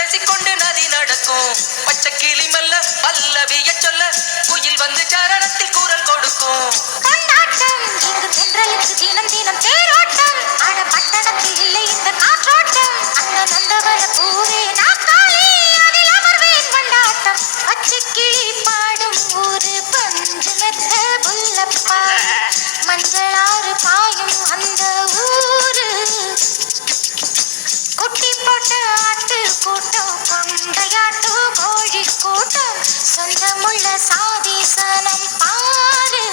பேசிக்கொண்டு நதி நடக்கும். பச்சை கிளி மெல்ல பல்லவிய சொல்ல குயில் வந்து சரணத்தில் குரல் கொடுக்கும். கொண்டாட்டம் இங்கு தென்றலுக்கு தினம் தினம் தேரோட்டம். அட பட்டணத்தில் இல்லை இந்த காற்றோட்டம். அந்த நந்தவன பூவே நாக்காளி அதில் அமர்வேன் கொண்டாட்டம். பச்சை கிளி பாடும் ஊரு பஞ்சு மெத்த புல்லப்பா. மஞ்சளாறு பாயும் அந்த ஊரு. குட்டி போட்ட ஆட்டு கூட்டம் கொண்டையாட்டு கோழி கூட்டம். சொந்தமுள்ள சாதி சனம் பாரு.